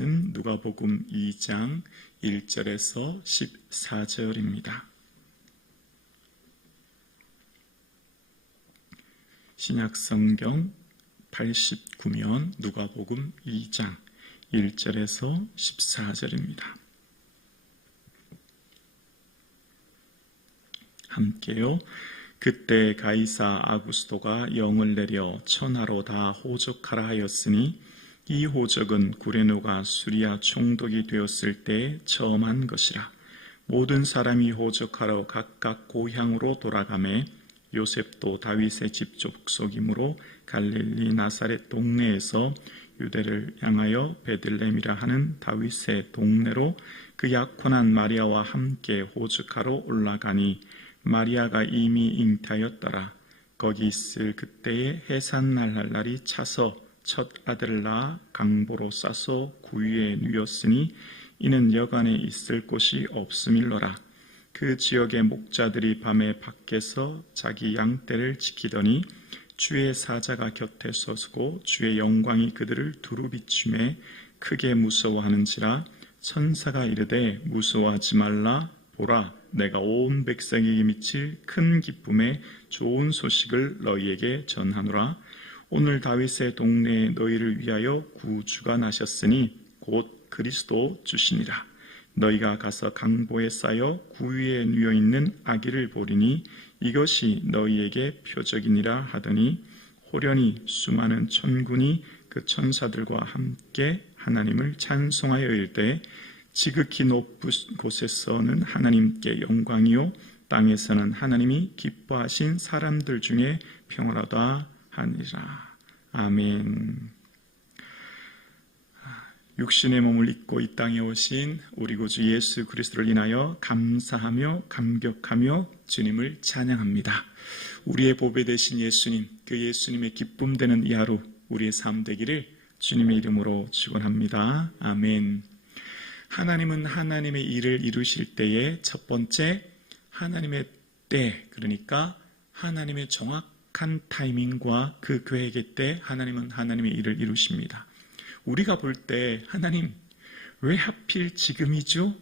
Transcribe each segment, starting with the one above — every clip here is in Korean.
것은 누가복음 2장 1절에서 14절입니다. 신약성경 89면 누가복음 2장 1절에서 14절입니다. 함께요. 그때 가이사 아구스토가 영을 내려 천하로 다 호적하라 하였으니 이 호적은 구레노가 수리아 총독이 되었을 때 처음 한 것이라. 모든 사람이 호적하러 각각 고향으로 돌아가매 요셉도 다윗의 집 족속이므로 갈릴리 나사렛 동네에서 유대를 향하여 베들레헴이라 하는 다윗의 동네로 그 약혼한 마리아와 함께 호적하러 올라가니 마리아가 이미 잉타였더라. 거기 있을 그때에 해산날 할 날이 차서 첫 아들을 낳아 강보로 싸서 구유에 누였으니 이는 여간에 있을 곳이 없음일러라. 그 지역의 목자들이 밤에 밖에서 자기 양떼를 지키더니 주의 사자가 곁에 서고 주의 영광이 그들을 두루 비추매 크게 무서워하는지라. 천사가 이르되 무서워하지 말라. 보라, 내가 온 백성에게 미칠 큰 기쁨의 좋은 소식을 너희에게 전하노라. 오늘 다윗의 동네에 너희를 위하여 구주가 나셨으니 곧 그리스도 주시니라. 너희가 가서 강보에 쌓여 구유에 누워 있는 아기를 보리니 이것이 너희에게 표적이니라 하더니 호련히 수많은 천군이 그 천사들과 함께 하나님을 찬송하여 이르되 지극히 높은 곳에서는 하나님께 영광이요 땅에서는 하나님이 기뻐하신 사람들 중에 평화로다 하니라. 아멘. 육신의 몸을 입고 이 땅에 오신 우리 구주 예수 그리스도를 인하여 감사하며 감격하며 주님을 찬양합니다. 우리의 보배 되신 예수님, 그 예수님의 기쁨 되는 이 하루 우리의 삶 되기를 주님의 이름으로 축원합니다. 아멘. 하나님은 하나님의 일을 이루실 때에 첫 번째 하나님의 때, 그러니까 하나님의 정확한 타이밍과 그 계획의 때 하나님은 하나님의 일을 이루십니다. 우리가 볼 때 하나님 왜 하필 지금이죠?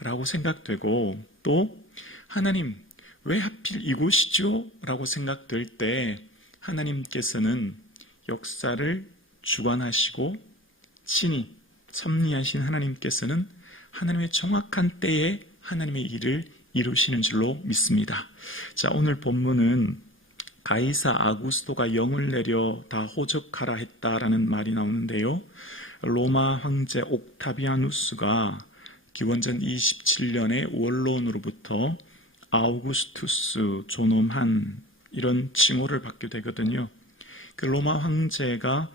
라고 생각되고 또 하나님 왜 하필 이곳이죠? 라고 생각될 때 하나님께서는 역사를 주관하시고 친히 섭리하신 하나님께서는 하나님의 정확한 때에 하나님의 일을 이루시는 줄로 믿습니다. 자, 오늘 본문은 가이사 아구스토가 영을 내려 다 호적하라 했다라는 말이 나오는데요. 로마 황제 옥타비아누스가 기원전 27년에 원로원으로부터 아우구스투스 존엄한 이런 칭호를 받게 되거든요. 그 로마 황제가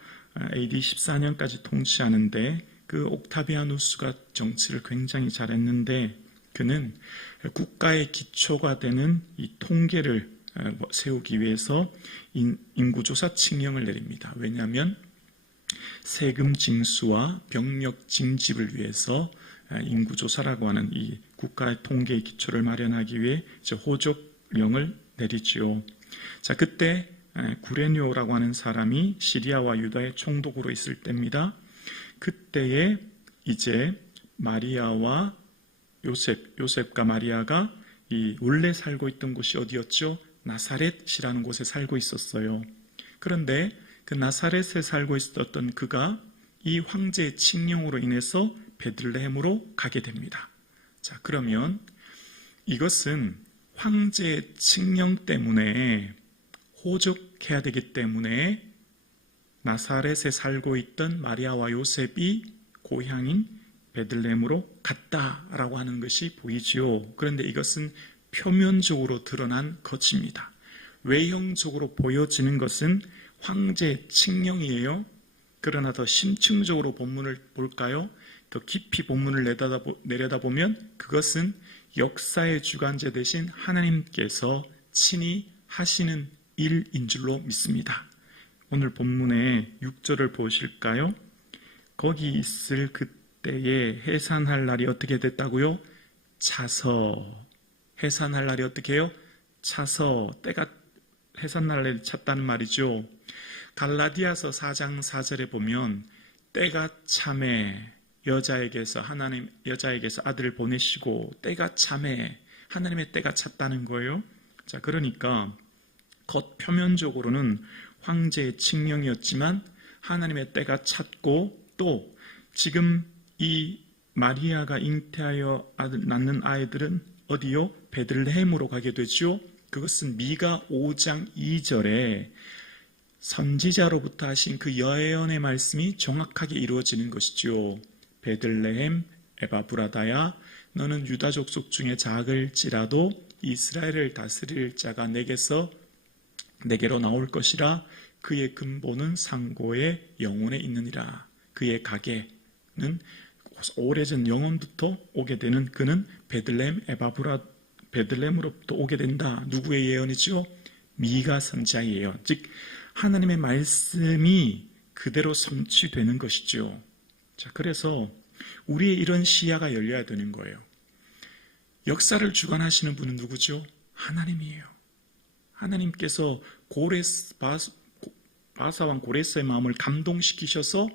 AD 14년까지 통치하는데 그 옥타비아누스가 정치를 굉장히 잘했는데 그는 국가의 기초가 되는 이 통계를 세우기 위해서 인구조사 칙령을 내립니다. 왜냐하면 세금 징수와 병력 징집을 위해서 인구조사라고 하는 이 국가의 통계의 기초를 마련하기 위해 호족령을 내리지요. 자, 그때 구레뇨라고 하는 사람이 시리아와 유다의 총독으로 있을 때입니다. 그때에 이제 마리아와 요셉과 마리아가 이 원래 살고 있던 곳이 어디였죠? 나사렛이라는 곳에 살고 있었어요. 그런데 그 나사렛에 살고 있었던 그가 이 황제의 칙령으로 인해서 베들레헴으로 가게 됩니다. 자, 그러면 이것은 황제의 칙령 때문에 호적해야 되기 때문에 나사렛에 살고 있던 마리아와 요셉이 고향인 베들레헴으로 갔다라고 하는 것이 보이지요. 그런데 이것은 표면적으로 드러난 것입니다. 외형적으로 보여지는 것은 황제의 칙령이에요. 그러나 더 심층적으로 본문을 볼까요? 더 깊이 본문을 내려다보면 그것은 역사의 주관자 되신 하나님께서 친히 하시는 일인 줄로 믿습니다. 오늘 본문의 6절을 보실까요? 거기 있을 그때에 해산할 날이 어떻게 됐다고요? 차서. 해산할 날이 어떻게 해요? 차서. 때가 해산날을 찼다는 말이죠. 갈라디아서 4장 4절에 보면 때가 참에 여자에게서 아들을 보내시고 때가 참에 하나님의 때가 찼다는 거예요. 자, 그러니까 겉 표면적으로는 황제의 칙령이었지만 하나님의 때가 찼고, 또 지금 이 마리아가 잉태하여 낳는 아이들은 어디요? 베들레헴으로 가게 되죠. 그것은 미가 5장 2절에 선지자로부터 하신 그 예언의 말씀이 정확하게 이루어지는 것이죠. 베들레헴 에바브라다야, 너는 유다 족속 중에 작을지라도 이스라엘을 다스릴 자가 내게로 나올 것이라. 그의 근본은 상고의 영혼에 있느니라. 그의 가게는 오래전 영원부터 오게 되는 그는 베들레헴으로부터 오게 된다. 누구의 예언이죠? 미가 선지자의 예언. 즉 하나님의 말씀이 그대로 성취되는 것이죠. 자, 그래서 우리의 이런 시야가 열려야 되는 거예요. 역사를 주관하시는 분은 누구죠? 하나님이에요. 하나님께서 바사왕 고레스의 마음을 감동시키셔서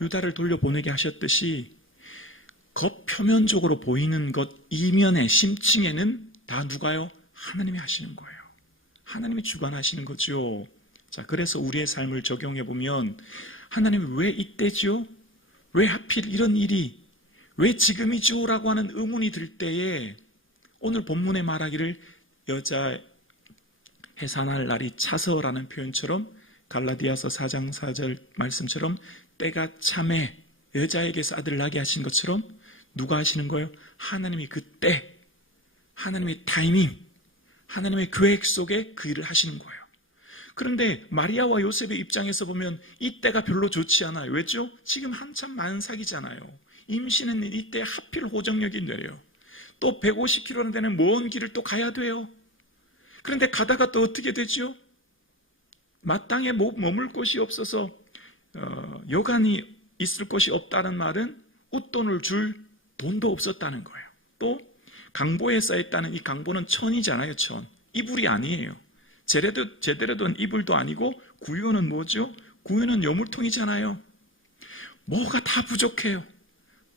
유다를 돌려보내게 하셨듯이 겉표면적으로 보이는 것 이면에 심층에는 다 누가요? 하나님이 하시는 거예요. 하나님이 주관하시는 거죠. 자, 그래서 우리의 삶을 적용해 보면 하나님이 왜 이때죠? 왜 하필 이런 일이 왜 지금이죠? 라고 하는 의문이 들 때에 오늘 본문에 말하기를 여자 해산할 날이 차서라는 표현처럼 갈라디아서 4장 4절 말씀처럼 때가 참에 여자에게서 아들을 낳게 하신 것처럼 누가 하시는 거예요? 하나님이 그 때, 하나님의 타이밍, 하나님의 계획 속에 그 일을 하시는 거예요. 그런데 마리아와 요셉의 입장에서 보면 이 때가 별로 좋지 않아요. 왜죠? 지금 한참 만삭이잖아요. 임신했는 이때 하필 호정력이 내려요. 또 150km 되는 먼 길을 또 가야 돼요. 그런데 가다가 또 어떻게 되죠? 마땅히 머물 곳이 없어서 여간이 있을 곳이 없다는 말은 웃돈을 줄 돈도 없었다는 거예요. 또 강보에 쌓였다는 이 강보는 천이잖아요. 천. 이불이 아니에요. 제대로 된 이불도 아니고 구유는 뭐죠? 구유는 여물통이잖아요. 뭐가 다 부족해요.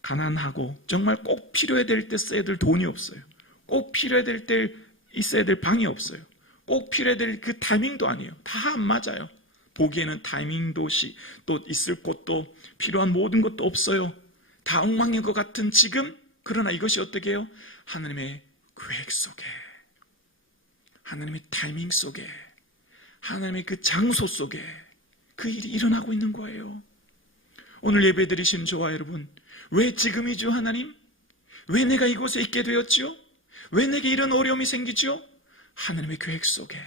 가난하고 정말 꼭 필요해 될 때 써야 될 돈이 없어요. 꼭 필요해 될 때 있어야 될 방이 없어요. 꼭 필요해 될 그 타이밍도 아니에요. 다 안 맞아요. 보기에는 타이밍도 또 있을 곳도 필요한 모든 것도 없어요. 다 엉망인 것 같은 지금, 그러나 이것이 어떻게 해요? 하나님의 계획 속에, 하나님의 타이밍 속에, 하나님의 그 장소 속에 그 일이 일어나고 있는 거예요. 오늘 예배 드리시는 저와 여러분, 왜 지금이죠 하나님? 왜 내가 이곳에 있게 되었죠? 왜 내게 이런 어려움이 생기죠? 하나님의 계획 속에,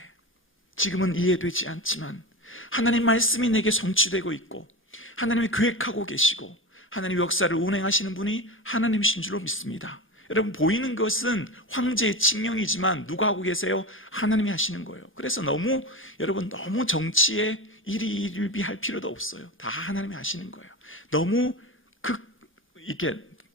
지금은 이해되지 않지만 하나님 말씀이 내게 성취되고 있고 하나님이 계획하고 계시고 하나님 역사를 운행하시는 분이 하나님이신 줄로 믿습니다. 여러분, 보이는 것은 황제의 칙령이지만 누가 하고 계세요? 하나님이 하시는 거예요. 그래서 여러분 너무 정치에 일희일비할 필요도 없어요. 다 하나님이 하시는 거예요. 너무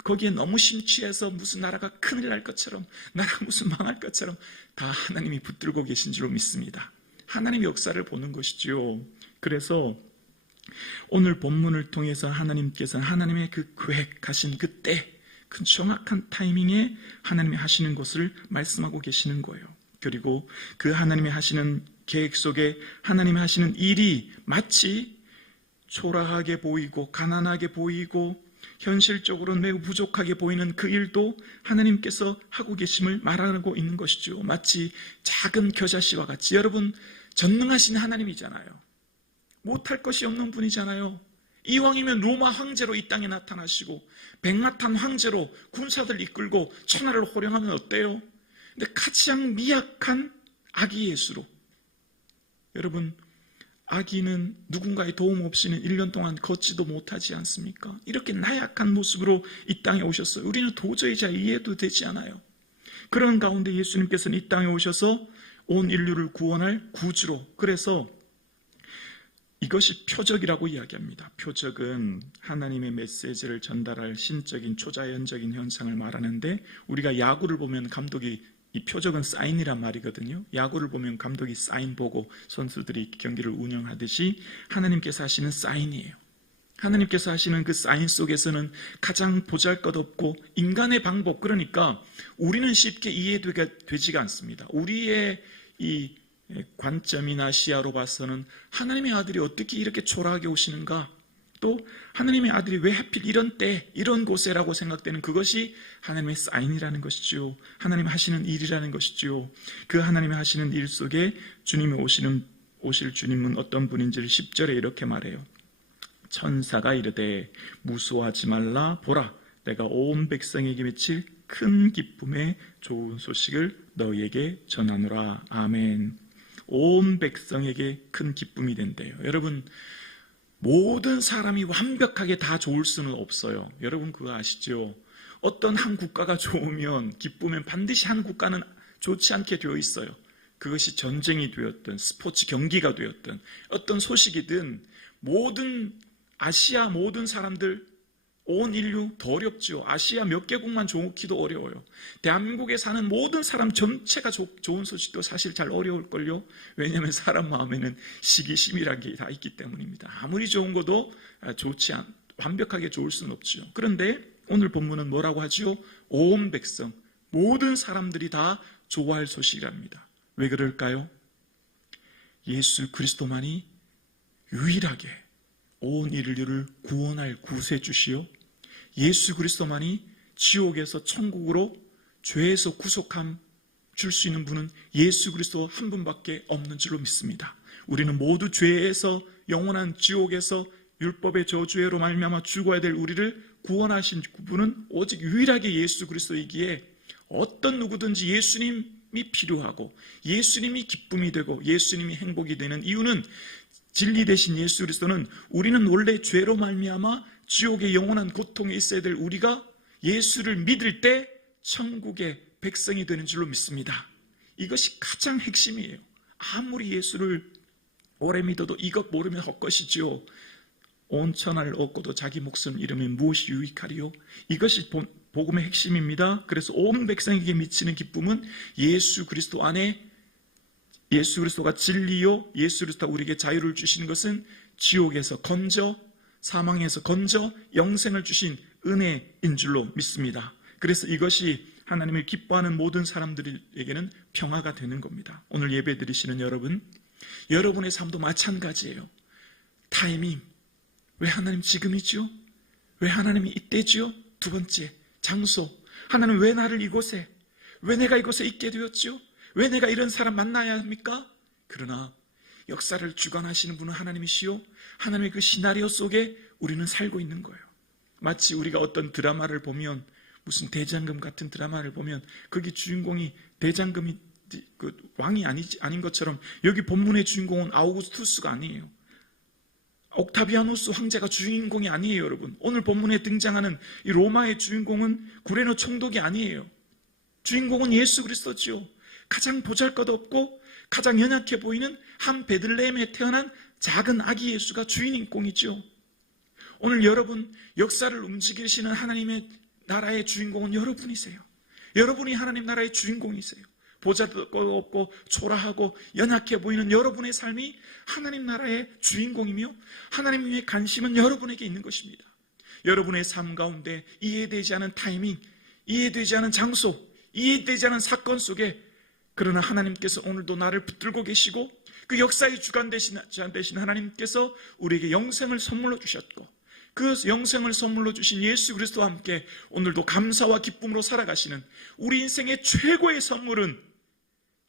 거기에 너무 심취해서 무슨 나라가 큰일 날 것처럼, 나라가 무슨 망할 것처럼 다 하나님이 붙들고 계신 줄로 믿습니다. 하나님의 역사를 보는 것이죠. 그래서 오늘 본문을 통해서 하나님께서는 하나님의 그 계획하신 그때, 그 정확한 타이밍에 하나님이 하시는 것을 말씀하고 계시는 거예요. 그리고 그 하나님이 하시는 계획 속에 하나님이 하시는 일이 마치 초라하게 보이고 가난하게 보이고 현실적으로 매우 부족하게 보이는 그 일도 하나님께서 하고 계심을 말하고 있는 것이죠. 마치 작은 겨자씨와 같이. 여러분, 전능하신 하나님이잖아요. 못할 것이 없는 분이잖아요. 이왕이면 로마 황제로 이 땅에 나타나시고 백마탄 황제로 군사들 이끌고 천하를 호령하면 어때요? 근데 가장 미약한 아기 예수로, 여러분, 아기는 누군가의 도움 없이는 1년 동안 걷지도 못하지 않습니까? 이렇게 나약한 모습으로 이 땅에 오셨어요. 우리는 도저히 잘 이해도 되지 않아요. 그런 가운데 예수님께서는 이 땅에 오셔서 온 인류를 구원할 구주로, 그래서 이것이 표적이라고 이야기합니다. 표적은 하나님의 메시지를 전달할 신적인 초자연적인 현상을 말하는데, 우리가 야구를 보면 감독이, 이 표적은 사인이란 말이거든요. 야구를 보면 감독이 사인 보고 선수들이 경기를 운영하듯이 하나님께서 하시는 사인이에요. 하나님께서 하시는 그 사인 속에서는 가장 보잘것없고 인간의 방법, 그러니까 우리는 쉽게 이해되지가 않습니다. 우리의 이 관점이나 시야로 봐서는 하나님의 아들이 어떻게 이렇게 초라하게 오시는가, 또 하나님의 아들이 왜 하필 이런 때 이런 곳에라고 생각되는 그것이 하나님의 사인이라는 것이죠. 하나님 하시는 일이라는 것이죠. 그 하나님이 하시는 일 속에 주님이 오실 주님은 어떤 분인지를 10절에 이렇게 말해요. 천사가 이르되 무수하지 말라, 보라 내가 온 백성에게 미칠 큰 기쁨의 좋은 소식을 너희에게 전하노라. 아멘. 온 백성에게 큰 기쁨이 된대요. 여러분, 모든 사람이 완벽하게 다 좋을 수는 없어요. 여러분 그거 아시죠? 어떤 한 국가가 좋으면, 기쁘면 반드시 한 국가는 좋지 않게 되어 있어요. 그것이 전쟁이 되었든 스포츠 경기가 되었든 어떤 소식이든 아시아 모든 사람들, 온 인류 더 어렵죠. 아시아 몇 개국만 좋기도 어려워요. 대한민국에 사는 모든 사람 전체가 좋은 소식도 사실 잘 어려울걸요. 왜냐하면 사람 마음에는 시기심이라는 게 다 있기 때문입니다. 아무리 좋은 것도 완벽하게 좋을 수는 없죠. 그런데 오늘 본문은 뭐라고 하죠? 온 백성, 모든 사람들이 다 좋아할 소식이랍니다. 왜 그럴까요? 예수 그리스도만이 유일하게 온 인류를 구원할 구세주시요, 예수 그리스도만이 지옥에서 천국으로 죄에서 구속함 줄 수 있는 분은 예수 그리스도 한 분밖에 없는 줄로 믿습니다. 우리는 모두 죄에서, 영원한 지옥에서 율법의 저주로 말미암아 죽어야 될 우리를 구원하신 분은 오직 유일하게 예수 그리스도이기에 어떤 누구든지 예수님이 필요하고 예수님이 기쁨이 되고 예수님이 행복이 되는 이유는, 진리 되신 예수 그리스도는 우리는 원래 죄로 말미암아 지옥의 영원한 고통에 있어야 될 우리가 예수를 믿을 때 천국의 백성이 되는 줄로 믿습니다. 이것이 가장 핵심이에요. 아무리 예수를 오래 믿어도 이것 모르면 헛것이지요. 온 천하를 얻고도 자기 목숨 잃으면 무엇이 유익하리요? 이것이 복음의 핵심입니다. 그래서 온 백성에게 미치는 기쁨은 예수 그리스도 안에, 예수 그리스도가 진리요, 예수 그리스도가 우리에게 자유를 주시는 것은 지옥에서 건져, 사망에서 건져 영생을 주신 은혜인 줄로 믿습니다. 그래서 이것이 하나님을 기뻐하는 모든 사람들에게는 평화가 되는 겁니다. 오늘 예배 드리시는 여러분, 여러분의 삶도 마찬가지예요. 타이밍, 왜 하나님 지금이죠? 왜 하나님이 이때지요? 두 번째, 장소, 하나님 왜 나를 이곳에, 왜 내가 이곳에 있게 되었죠? 왜 내가 이런 사람 만나야 합니까? 그러나 역사를 주관하시는 분은 하나님이시요, 하나님의 그 시나리오 속에 우리는 살고 있는 거예요. 마치 우리가 어떤 드라마를 보면, 무슨 대장금 같은 드라마를 보면 거기 주인공이 대장금이 왕이 아닌 것처럼 여기 본문의 주인공은 아우구스투스가 아니에요. 옥타비아누스 황제가 주인공이 아니에요. 여러분, 오늘 본문에 등장하는 이 로마의 주인공은 구레네 총독이 아니에요. 주인공은 예수 그리스도지요. 가장 보잘것없고 가장 연약해 보이는 한 베들레헴에 태어난 작은 아기 예수가 주인공이죠. 오늘 여러분, 역사를 움직이시는 하나님의 나라의 주인공은 여러분이세요. 여러분이 하나님 나라의 주인공이세요. 보잘것없고 초라하고 연약해 보이는 여러분의 삶이 하나님 나라의 주인공이며 하나님의 관심은 여러분에게 있는 것입니다. 여러분의 삶 가운데 이해되지 않은 타이밍, 이해되지 않은 장소, 이해되지 않은 사건 속에, 그러나 하나님께서 오늘도 나를 붙들고 계시고 그 역사의 주관 되신 하나님께서 우리에게 영생을 선물로 주셨고, 그 영생을 선물로 주신 예수 그리스도와 함께 오늘도 감사와 기쁨으로 살아가시는 우리 인생의 최고의 선물은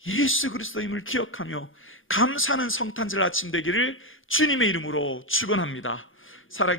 예수 그리스도임을 기억하며 감사하는 성탄절 아침 되기를 주님의 이름으로 축원합니다.